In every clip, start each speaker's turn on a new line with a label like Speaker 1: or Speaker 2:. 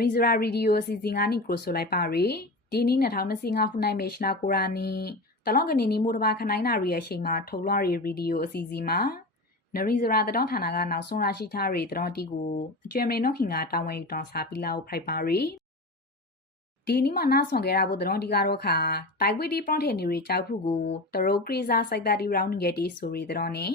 Speaker 1: ရီဇရာရီဒီယိုစီစဉ်ငါနီကိုဆိုလိုက်ပါရီဒီနီ2025ခုနှစ်မေရှနာကိုရာနီတလောင်းကနေနီမိုတဘာခနိုင်နာရီရဲ့အချိန်မှာထုတ်လွှားရီရီဒီယိုအစီအစဉ်မှာနရီဇရာတတောင်းဌာနကနောက်ဆုံးရရှိထားရီတတော်တီကိုအကျွမ်းမင်းနှုတ်ခင်ကတာဝန်ယူတောင်းစာပြီးလာကိုဖိုက်ပါရီဒီနီမှာနားဆွန်ခဲ့တာဘုဒ္ဓတော်ဒီကတော့ခါတိုက်ဝီတီပရွန်ထေနီရီကြောက်ဖုကိုတရိုကရီဇာစိုက်တာဒီရောင်းနီရဲ့တီဆိုရီတတော်နေ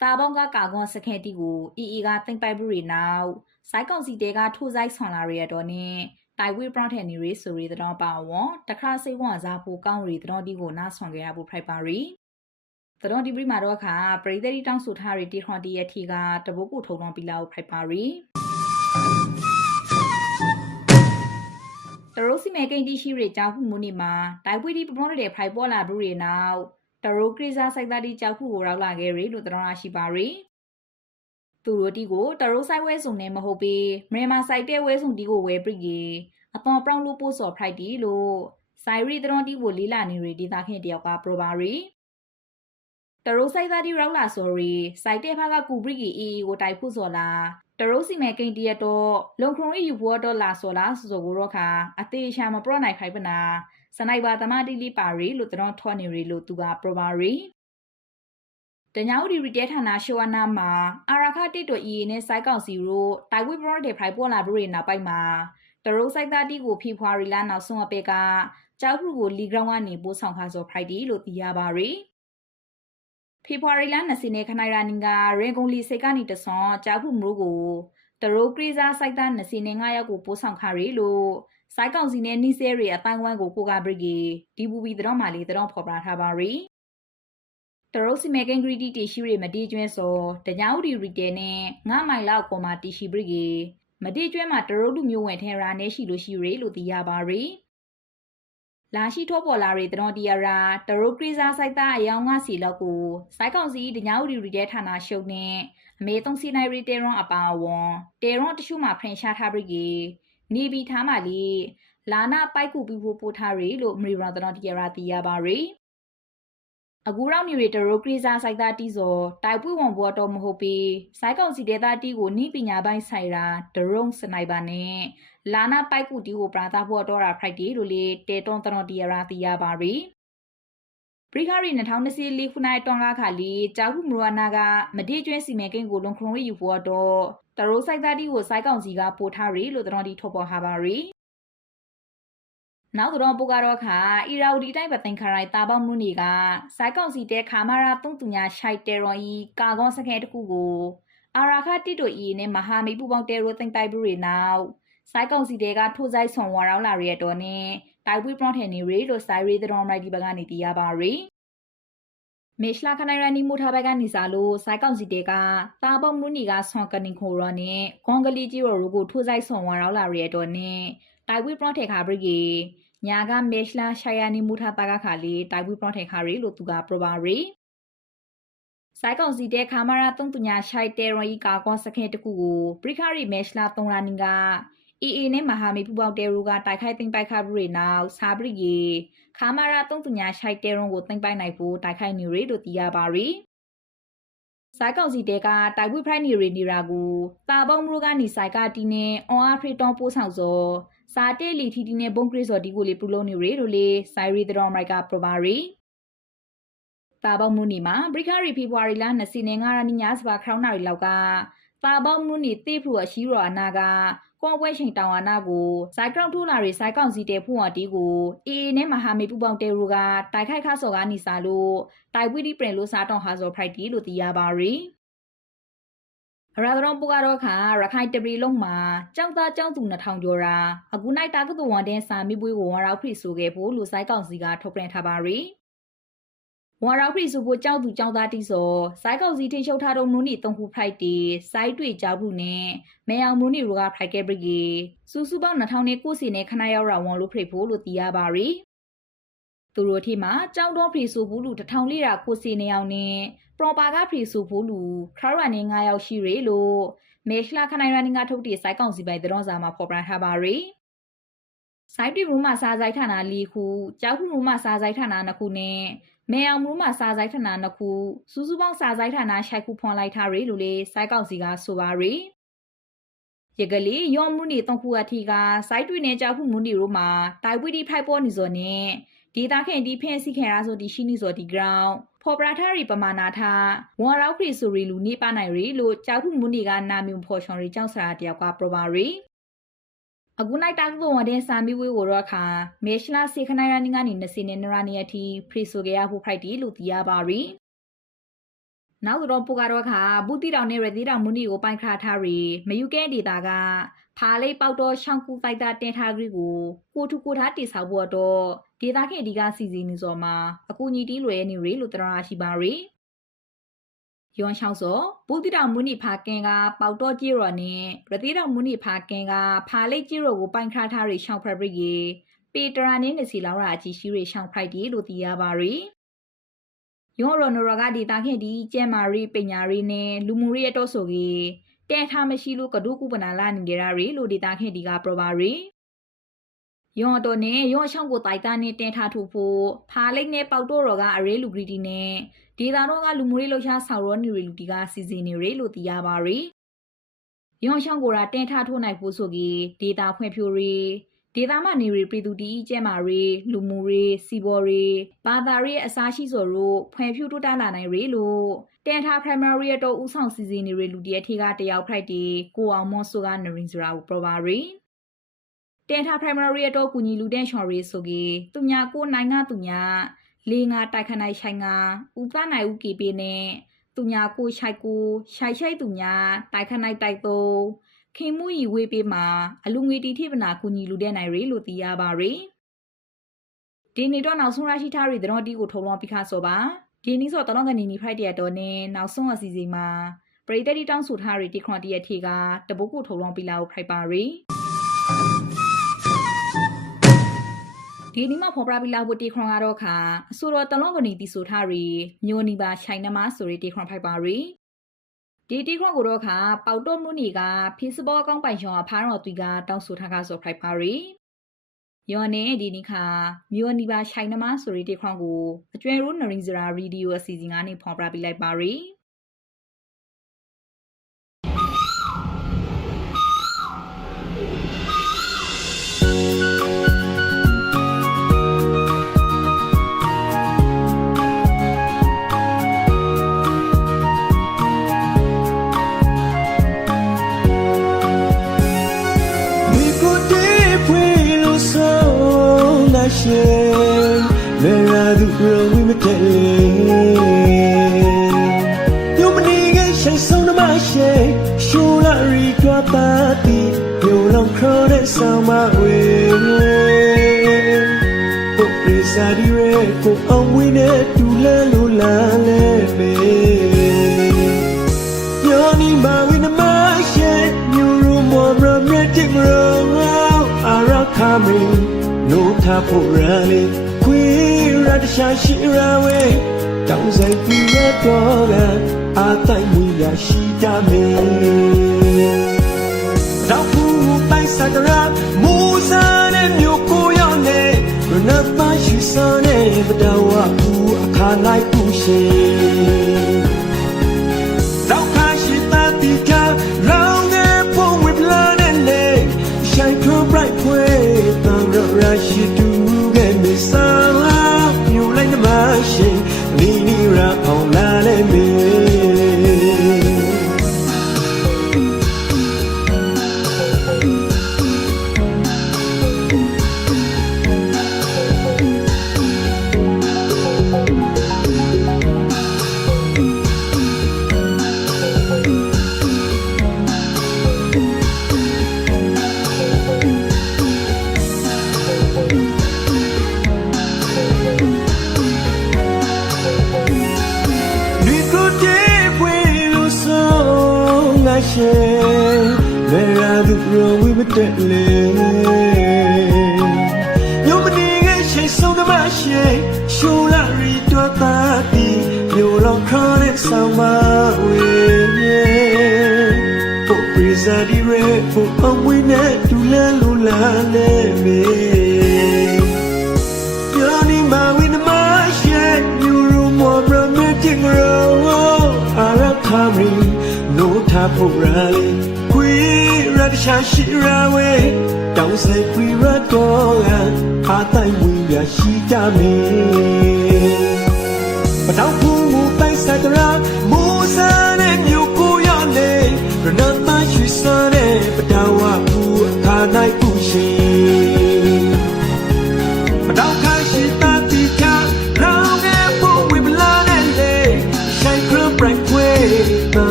Speaker 1: တာဘောင်ကကာကွန်စခဲတီကိုအီအီကတင်ပိုက်ဘူးရီနောက် စိုက်ကောင်စီတဲကထိုးဆိုင်ဆွန်လာရတော့နင်းတိုင်ဝေပရထန်နီရီဆိုရီတော့ပါဝွန်တခါစိတ်ဝါစားဖို့ကောင်းရီတော့ဒီကိုနားဆွန်ခဲ့ရဖို့ဖိုက်ပါရီတော့ဒီပရိမာတော့ခါပရိသတ်တောင်းဆိုထားရီတီခွန်တီရဲ့ထီကတပုတ်ကိုထုံတော့ပြီးလာဖို့ဖိုက်ပါရီတရိုးစီမဲကိန်တီရှိရီကြောက်မှုမူနီမှာတိုင်ဝေဒီပပွန်တဲ့ဖိုက်ပေါ်လာဘူးရီနောက်တရိုးကရီဇာစိုက်သားတီကြောက်ခုကိုရောက်လာခဲ့ရီလို့တော်ရရှိပါရီ သူတို့တီကိုတရိုးဆိုင်ဝဲစုံနဲ့မဟုတ်ပေမြန်မာဆိုင်တဲ့ဝဲစုံတီကိုဝဲပြကြီးအတော်ပြောင်းလို့ပို့စော်ဖရိုက်တီလို့ဆိုင်ရီတရွန်တီကိုလေးလာနေရီဒေတာခင်တယောက်ကပရိုပါရီတရိုးဆိုင်သားတီရောက်လာဆိုရီဆိုင်တဲ့ဖကကူပရီကြီးအေးကိုတိုက်ဖို့စော်လာတရိုးစီမဲကိန်တရတော့လုံခရုံရီယူဘောတော့လာစော်လာဆိုကိုတော့ခါအသေးရှာမပရော့နိုင်ဖိုင်ပနာစနိုက်ပါသမားတီလီပါရီလို့တတော်ထွန်နေရီလို့သူကပရိုပါရီ တညာဦးဒီရီတဲဌာနရှိုဝနာမှာအာရာခတစ်တို့အီနဲ့စိုက်ကောင်စီတို့တိုင်ဝိပရော့တဲ့ဖိုင်ပေါ်လာဘရီနောက်ပိုင်းမှာတရိုးစိုက်သားတီကိုဖီဖွာရီလာနောက်ဆုံးအပက်ကကြောက်ဖူကိုလီဂရောင်းကနေပို့ဆောင်ခါစော်ဖရိုက်တီလို့သိရပါရီဖေဖော်ဝါရီလ20ရက်ခနိုင်ရာနင်ကရေဂုံလီစိတ်ကနေတဆွန်ကြောက်ဖူမျိုးကိုတရိုးကရီဇာစိုက်သား25ရောက်ကိုပို့ဆောင်ခါရီလို့စိုက်ကောင်စီနဲ့နီဆဲရီအတိုင်းဝမ်ကိုကိုကဘရီဂီဒီဘူဘီတတော်မာလီတတော်ဖော်ပြထားပါရီ တရိုစီမေကန်ဂရီတီတီရှိရမတီကျွဲစောတညာဦးဒီရီတဲနဲ့ငါမိုင်လောက်ကောမာတီရှိဘရီဂီမတီကျွဲမှာတရိုလူမျိုးဝင်ထဲရာနဲ့ရှိလို့ရှိရလို့သိရပါရီလာရှိထောပေါ်လာရီတတော်တီယာရာတရိုကရီဇာစိုက်သားအယောင်ငါစီလောက်ကိုစိုက်ကောင်စီတညာဦးဒီရီတဲဌာနရှုပ်နဲ့အမေသုံးစီနိုင်ရီတဲရွန်အပါဝွန်တဲရွန်တရှုမှာဖရင်ရှာထားဘရီဂီနေပြီးထားမှလီလာနာပိုက်ကူပြီးဖို့ပို့ထားရီလို့မရီရာတတော်တီယာရာသိရပါရီ အခုရောက်နေရတရိုကရီဇာစိုက်သားတီးစောတိုက်ပွေဝန်ဘောတော်မဟုတ်ပေစိုက်ကောင်စီဒေတာတီးကိုနိပညာပိုင်းဆိုင်ရာဒရုန်းစနိုက်ပါနဲ့လာနာပိုက်ကူတီးကိုပရာသာဘောတော်ရာဖရိုက်တီလို့လေတေတွန်တတော်တီယာရာတီယာပါရီပရိခရီ2024ခုနှစ်တွန်ကားခါလီဂျာဟုမရနာကမတိကျွင်းစီမံကိန်းကိုလုံခရုံးယူဖို့တော့တရိုးစိုက်သားတီးကိုစိုက်ကောင်စီကပို့ထားရီလို့တော်တီထုတ်ပေါ်ဟာပါရီ နောက်တော့ပူကတော့ခါအီရာဝဒီတိုင်းပသိန်ခရိုင်တာပေါမှုနေကစိုက်ကောင်စီတဲခါမာရာသုံးသူညာရှိုက်တဲရွန်ဤကာကွန်စခဲတခုကိုအာရာခတိတိုဤနဲ့မဟာမိပူပေါင်းတဲရိုသိမ့်တိုက်ဘူးတွေနောက်စိုက်ကောင်စီတဲကထိုးဆိုင်ဆွန်ဝါရောက်လာရတော့နဲ့တိုက်ပွေးပရော့ထန်နေရီလို့စိုက်ရီတော်မိုက်ဒီဘကနေတီးရပါရီမေရှလာခနိုင်ရနီမူထားဘက်ကနေစားလို့စိုက်ကောင်စီတဲကတာပေါမှုနေကဆွန်ကနင်ခိုရောနဲ့ဂွန်ဂလီဂျီရိုရိုကိုထိုးဆိုင်ဆွန်ဝါရောက်လာရတော့နဲ့ တိုက်ပွေးပရော့ထေခါဘရီဂီညာကမေရှလာရှာယာနီမူထာတာကခါလီတိုက်ပွေးပရော့ထေခါရီလို့သူကပရပါရီဆိုင်ကောင်စီတဲခါမရာတုံတူညာရှိုက်တဲရွန်ဤကာကွန်စခင်တကူကိုပရိခရီမေရှလာတုံရာနင်ကအေအေနဲ့မဟာမီပူပေါတဲရူကတိုက်ခိုက်သိမ့်ပိုက်ခါဘူးတွေနောက်စာပရိကေခါမရာတုံတူညာရှိုက်တဲရွန်ကိုသိမ့်ပိုက်နိုင်ဖို့တိုက်ခိုက်နေရီလို့သိရပါရီဆိုင်ကောင်စီတဲကတိုက်ပွေးဖရိုက်နေရီနေရာကိုတာပေါင်းမလို့ကနေဆိုင်ကတီနဲ့အွန်အားဖရီတွန်ပိုးဆောင်စော စာတဲလီထီတီနဲ့ဘုံကရစ်စော်ဒီကိုလေပူလုံးနေရီတို့လေဆိုင်ရီတတော်မိုက်ကပရပါရီတာဘောက်မှုနီမှာဘရိခရီဖေဖော်ဝါရီလ20နဲ့9ရက်နေ့ညစပါခေါင်းနာရီလောက်ကတာဘောက်မှုနီတေဖရူအရှိရောအနာကကွန်ပွဲချိန်တောင်အနာကိုစိုက်ကောက်ထိုးလာရီစိုက်ကောက်စီတဲဖူဝတီကိုအေအေနဲ့မဟာမေပူပေါင်းတဲရူကတိုက်ခိုက်ခါစော်ကနေစားလို့တိုက်ပွေးဒီပရင်လို့စားတောင်းဟာစော်ဖရိုက်တီလို့သိရပါရီ ရာဒရွန်ပူကတော့ခါရခိုင်တပရီလုံးမှာကြောက်သားကြောက်သူ2000ကျော်ရာအခုနိုင်တာကတူဝန်တဲ့စာမိပွေးကိုဝါရောက်ဖိဆိုခဲ့ဖို့လူဆိုင်ကောင်စီကထုတ်ပြန်ထားပါရီဝါရောက်ဖိဆိုဖို့ကြောက်သူကြောက်သားတိစောစိုက်ကောင်စီထင်ရှုပ်ထားတော့နုနီတုံခုဖိုက်တီစိုက်တွေ့ကြောက်ဘူးနဲ့မဲအောင်နုနီရူကဖိုက်ခဲ့ပရီစူးစူးပေါင်း2000နဲ့ကိုစီနဲ့ခဏရောက်ရာဝန်လို့ဖိဖို့လို့သိရပါရီသူတို့ထိမှာကြောက်တော့ဖိဆိုဘူးလူ1000လေးရာကိုစီနေအောင်နဲ့ ပရောပါကဖရီဆိုဖို့လူခရရနေ9ယောက်ရှိရလို့မေရှလာခနိုင်ရန်ကထုတ်တဲ့စိုက်ကောင်စီပိုင်သတင်းစာမှာဖော်ပြထားပါရီစိုက်တီရူမှာစားဆိုင်ဌာန၄ခုကြောက်ခုရူမှာစားဆိုင်ဌာန၂ခုနဲ့မဲအောင်မူမှာစားဆိုင်ဌာန၂ခုစူးစူးပေါင်းစားဆိုင်ဌာန၆ခုဖွင့်လိုက်ထားရလို့လေစိုက်ကောင်စီကဆိုပါရီရကလေးယောမှုနေတုံခုအထီကစိုက်တွေနဲ့ကြောက်ခုမှုနေရိုးမှာတိုင်ဝီဒီဖိုက်ပေါ်နေစောနဲ့ဒေတာခင်ဒီဖဲစီခင်ရာဆိုဒီရှိနေစောဒီ ground ဖော်ပရာထရီပမာနာထဝန်ရောက်ခရီဆိုရီလူနေပါနိုင်ရီလို့ကြောက်ခုမှုနေကနာမီဖော်ချွန်ရီကြောက်စရာတယောက်ကပရပါရီအခုနိုင်တာကဝန်တဲ့စာမီဝေးကိုတော့ခါမေရှလာစေခနိုင်ရနင်းကနေ20နဲ့နရနီအထိဖရီဆိုကြရဖို့ဖိုက်တီလို့သိရပါရီနောက်တော့ပူကတော့ခါဘူးတီတောင်နဲ့ရသေးတောင်မွနီကိုပိုင်ခါထားရီမယူကဲဒေတာကဖာလေးပေါက်တော့ရှောင်းကူတိုက်တာတင်ထားကြည့်ကိုကိုထုကိုထားတိဆောက်ဖို့တော့ ဒေတာခင်ဒီကစီစီနေစောမှာအကူညီတီးလွယ်နေရီလို့တရာရှိပါရီယွန်ချောင်းစောဘူးတီတောင်မွနီဖာကင်ကပေါက်တော့ကြည့်ရော်နဲ့ရသေးတောင်မွနီဖာကင်ကဖာလေးကြည့်ရော်ကိုပိုင်ခါထားရီရှောင်းဖက်ဘရစ်ကြီးပေတရာနဲ့နေစီလောက်ရာအကြီးရှိရီရှောင်းဖိုက်တီလို့သိရပါရီယောရနိုရကဒီတာခင်ဒီကျဲမာရီပညာရီနဲ့လူမှုရေးအတော့ဆိုကြီးတဲထားမရှိလို့ကဒုကုပနာလာနေကြရရီလို့ဒီတာခင်ဒီကပရပါရီ ယောတော့နဲ့ယောရှောင်းကိုတိုက်တာနဲ့တဲထားထုတ်ဖို့ဖာလိတ်နဲ့ပေါက်တော့ရောကအရေးလူဂရီတီနဲ့ဒေတာတော့ကလူမှုရေးလှူရှားဆောင်ရောနေရီလူတီကစီစဉ်နေရီလို့သိရပါရီယောရှောင်းကိုရာတဲထားထုတ်နိုင်ဖို့ဆိုကြီးဒေတာဖွင့်ဖြိုးရီဒေတာမှနေရီပြည်သူတီကျဲမာရီလူမှုရေးစီဘော်ရီဘာသာရေးအစားရှိစော်တို့ဖွင့်ဖြိုးတိုးတက်လာနိုင်ရီလို့တန်ထား primary ရတော့ဥဆောင်စီစဉ်နေရီလူတီအထက်ကတယောက်ဖိုက်တီကိုအောင်မော့ဆိုကနရင်စရာကိုပရပါရီ တန်ထား primary ရတော့ကူညီလူတဲ့ချော်ရီဆိုကြီးသူညာကိုနိုင်ငံသူညာလေးငါတိုက်ခနိုင်ဆိုင်ငါဥသနိုင်ဥကေပေးနဲ့သူညာကိုရှိုက်ကိုရှိုက်ရှိုက်သူညာတိုက်ခနိုင်တိုက်သုံးခင်မှုရီဝေးပေးမှာအလူငွေတီထိပနာကူညီလူတဲ့နိုင်ရီလို့သိရပါရီဒီနေ့တော့နောက်ဆုံးရရှိထားရီတဲ့တော့ဒီကိုထုံလောပြီးခါဆိုပါဒီနေ့ဆိုတော့တလောကနေနီဖိုက်တရတော့နဲ့နောက်ဆုံးအစီအစဉ်မှာပရိသတ်တီတောင်းဆိုထားရီဒီခရတီရဲ့ထေကတပုတ်ကိုထုံလောပြီးလာကိုဖိုက်ပါရီ ဒီနေ့မှာဖော်ပြပြီးလာဖို့တီခရကတော့ခါအဆိုတော့တလောကနေတီဆိုထားရီမျိုးနီပါရှိုင်နမဆိုရီတီခရဖိုက်ပါရီဒီတီခွန်ကိုတော့ခါပေါတော့မှုနီက Facebook အကောင့်ပိုင်ရောဖားတော်သူကတောင်းဆိုထားကဆိုဖိုက်ပါရီယောနေဒီနိခါမြို့နီပါရှိုင်နမဆိုရီတီခွန်ကိုအကျွဲရိုးနရင်ဇရာရီဒီယိုအစီအစဉ်ကနေဖော်ပြပေးလိုက်ပါရီ
Speaker 2: shame There are the girl we make You mean get shame so no my shame Show la ri kwa ta ti You long crowd at some my way Oh please I di re ko on we ne tu la lo la le ထာဖို့ရလေခွေရတရှာရှိရဝဲတောင်းဆိုင်ပြီးရတော့ကအာတိုင်မူရရှိတမေတော့ဘူးပိုင်စကရာမူစာနဲ့မြို့ကိုရောက်နေရနမရှိစနဲ့ပဒဝဘူးအခါလိုက်ဘူးရှိ Thou me nga she me ra du ro wi ba te le Yo ma ni ge she so da ma she sho la ri to ta ti yo lo kha le sa ma we Po prisa di re po a we ne tu la lo la le me Yoni ma we na ma she you ro mo bra me ting ro ara kami no ta po ra le kwi ရတရှာရှိရဝဲတောင်းစိတ်ပြရတော့အားတိုင်းဝင်ရရှိကြမည်ပတောက်ဘူးမူပိုင်စတရာမူဆ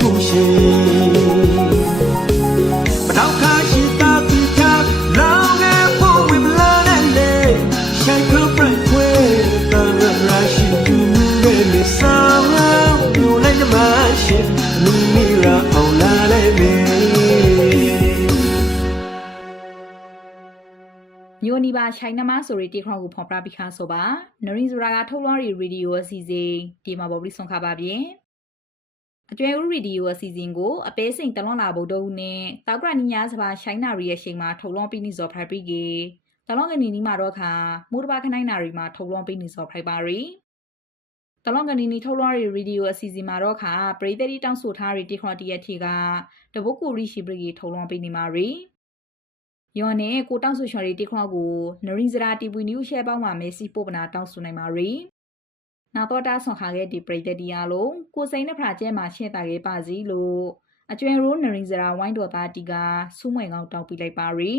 Speaker 2: ကူရှိမတော့ခါရှိတာတိချာလောင်းငယ်ဖို့ဝိပလာနဲ့လေဆိုင်ကဘရက်ခွေတာရရရှိတူတဲ့လေဆောင်ပြူလိုက်နမရှိလူမီရာအောင်လာလေမေ
Speaker 1: မျိုးနီပါချိုင်နမဆိုရီတီခေါကိုဖော်ပြပြီးခါဆိုပါနရင်းဆိုရာကထုတ်လွှင့်ရီရေဒီယိုအစီအစဉ်ဒီမှာပေါ်ပြီးဆုံးခပါပြင် အကျွဲဦးရေဒီယိုအစီအစဉ်ကိုအပေးစိန်တလွန်လာဗုဒ္ဓဟူးနဲ့တောက်ကရနီညာစပါရှိုင်းနာရီရဲ့ချိန်မှာထုတ်လွှင့်ပြီးနေစော်ဖရိုက်ပြီးကေတလွန်ကနေနီမှာတော့ခါမူတပါခနိုင်နာရီမှာထုတ်လွှင့်ပြီးနေစော်ဖရိုက်ပါရီတလွန်ကနေနီထုတ်လွှင့်ရီရေဒီယိုအစီအစဉ်မှာတော့ခါပရိသတ်တီတောင်းဆိုထားရီတီခေါတီရဲ့ထီကတပုတ်ကူရီရှိပရီထုတ်လွှင့်ပြီးနေမှာရီယောနဲ့ကိုတောက်ဆူချော်ရီတိခွားကိုနရင်းစရာတီပွီနျူးရှဲပေါင်းမှာမဲစီပို့ပနာတောက်ဆူနိုင်ပါရီ နောက်တော့တာဆွန်ခါခဲ့ဒီပရိသတ်တီအားလုံးကိုစိန်နဲ့ဖရာကျဲမှာရှဲတာခဲ့ပါစီလို့အကျွဲရိုးနရင်းစရာဝိုင်းတော်သားတီကစူးမွေကောင်းတောက်ပြလိုက်ပါရီ